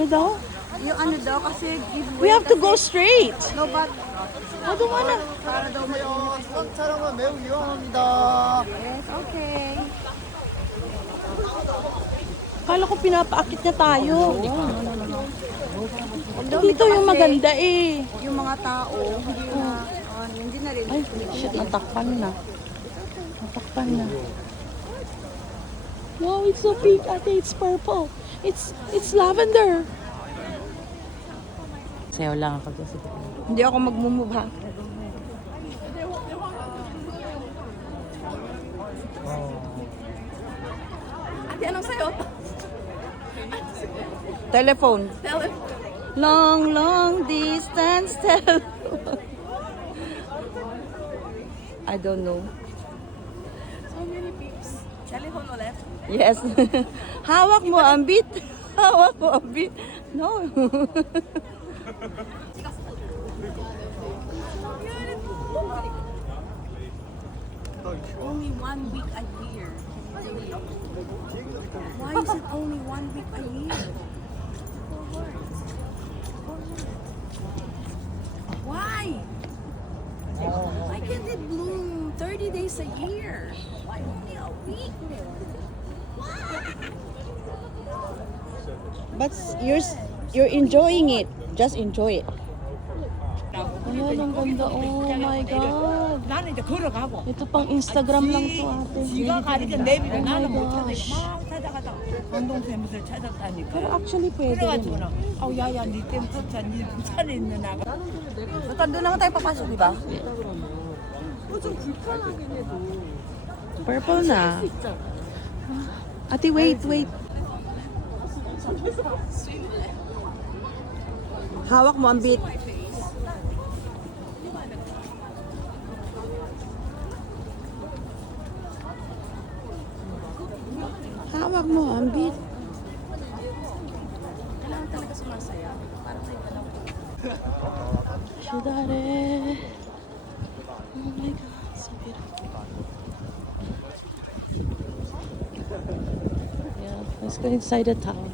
Ano daw? Yung ano daw kasi We have to go straight. No, but I don't wanna. para daw mainit. 수상 촬영은 매우 위험합니다. Yes, okay. Kala ko pinapaakit niya tayo. Dito Kasi yung maganda eh. Yung mga tao, hindi na rin. Ay, shit, natakpan na. Natakpan na. Wow, it's so pink. Ate, it's purple. It's lavender. Sayo lang pag Hindi ako magmumove ha. Ate, anong sayo? Telephone. Long, long distance telephone. I don't know. So many peeps. Telephone ulit. Yes. Hawak mo ang beat. Hawak mo ang beat. No. Only 1 week a year. Why is it only 1 week a year? Why? Why can't it bloom 30 days a year? Why only a week? But you're enjoying it. Just enjoy it. Ayan, ang ganda. Oh my God. 나는 이제 걸어가고 Ito pang Instagram lang to ate. 지가 가리던 내비를 Oh 나는 my 못 찾아 gosh. 막 찾아가다 안동샘을 찾았다니까 Pero actually pwede 그래가지고는 rin. 아우 야야 니 때문에 진짜 니 부산에 있는 아가 Basta doon naman tayo papasok, di ba? Purple na. Ate, wait. Hawak mo ang beat. Hawak mo ang beat. Shidare. Oh my God, so beautiful. Yeah, let's go inside the tower.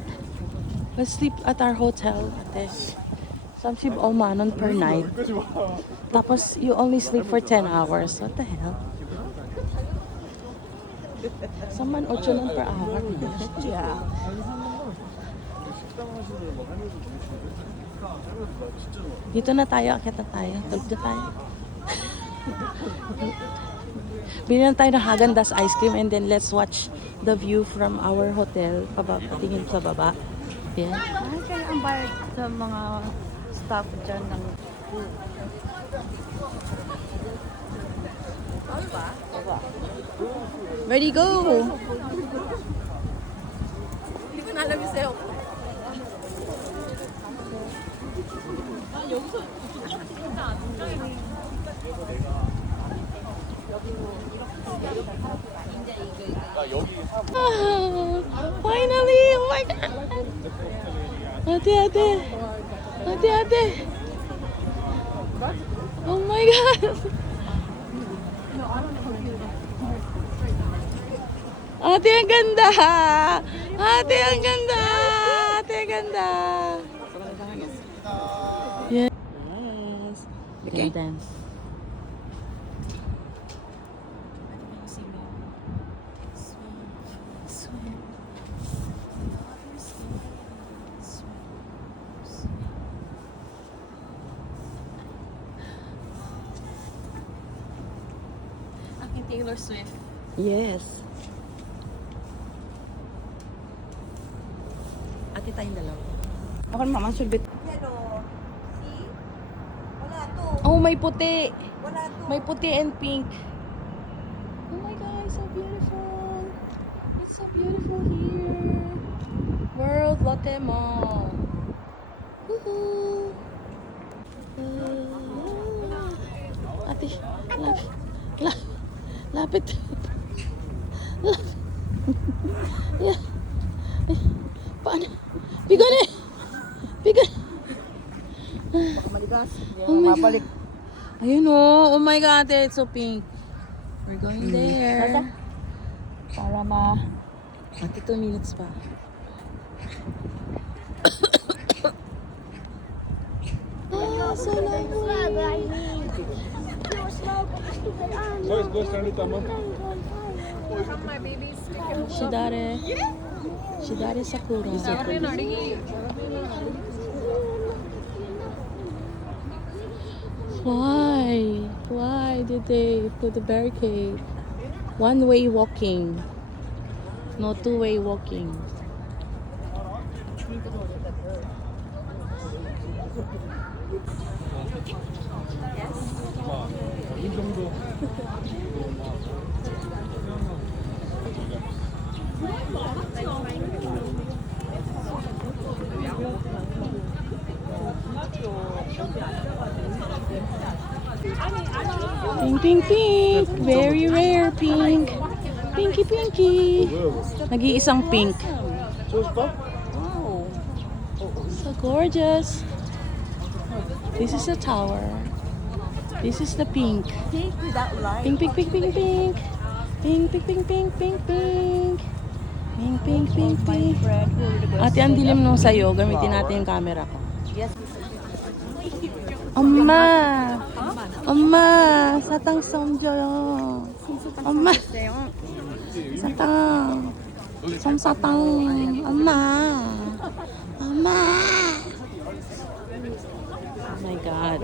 Let's sleep at our hotel. Ate. 30 omanon per night. Tapos you only sleep for 10 hours. What the hell? Saman 8 lang per hour. Yeah. Dito na tayo, akit na tayo. Tulog na tayo. Bilhin tayo ng Häagen-Dazs ice cream and then let's watch the view from our hotel. Patingin sa baba. Yeah. Ay, kaya ang bayad sa mga staff dyan ng Ready, go! Hindi ko nalam yung sa'yo. Finally! Oh my God! Ate! Oh my God! Ate, ang ganda! Ate, ang ganda! Ate, ang ganda! Yes. Okay. Dance. Aking Taylor Swift. Yes. Ate tayong dalawa. Ako naman, Mama Sulbit. Oh, may puti. Wala to. May puti and pink. Oh my God, so beautiful. It's so beautiful here. World Lotte Mall. Woohoo. Ate, lapit. Yeah. Paano? Bigon eh! Baka maligas. Oh my Mabalik. Ayun oh my God, it's so pink. We're going there. Para 2 minutes pa. Shidare. Shidare Sakura. Why? Why did they put the barricade? One-way walking. No two-way walking. Pink, pink, pink. Very rare pink. Pinky, pinky. Nag-iisang pink. So gorgeous. This is the tower. This is the pink. Pink without light. Pink, pink, pink, pink, pink. Pink, pink, pink, pink, pink, pink. Pink, pink, pink, pink. Ate, ang dilim nung sayo. Gamitin natin yung camera ko. Yes. 엄마. 엄마. 사탕 좀 줘요. 엄마. 사탕. 솜사탕. 엄마. 엄마. Oh my God.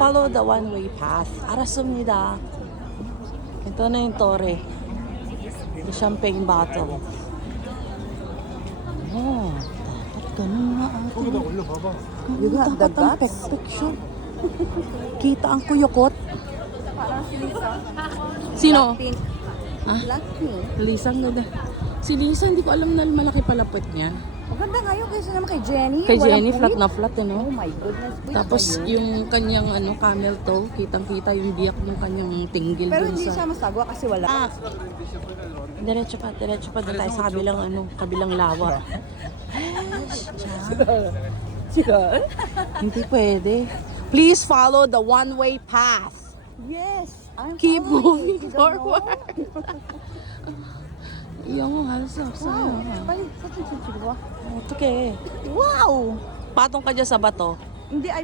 Follow the one-way path. Arasumnida. Ito na yung tore. The champagne bottle. Oh, dapat ganun nga ate. You got the Dapat ang guts? perfection. Kita ang kuyukot. Sino? Pink. Ah? Blackpink. Lisa, ang ganda. Si Lisa, hindi ko alam na malaki pala puwet niya. Maganda nga yun kaysa naman kay Jenny. Kay Walang Jenny, flat puwit. na flat, Oh ano? my goodness. Puwit Tapos ba yun? yung kanyang camel toe, kitang-kita yung biyak ng kanyang tinggil Pero dun hindi sa... siya masagwa kasi wala. Ah! Diretso pa doon tayo sa kabilang lawa. Hindi pwede. Please follow the one-way path. Yes. I'm Keep following. moving You don't know? forward. Iyan mo, halsa. Wow. Bali, sa chichig ba? Otoke. Wow! Patong ka dyan sa bato. Hindi, I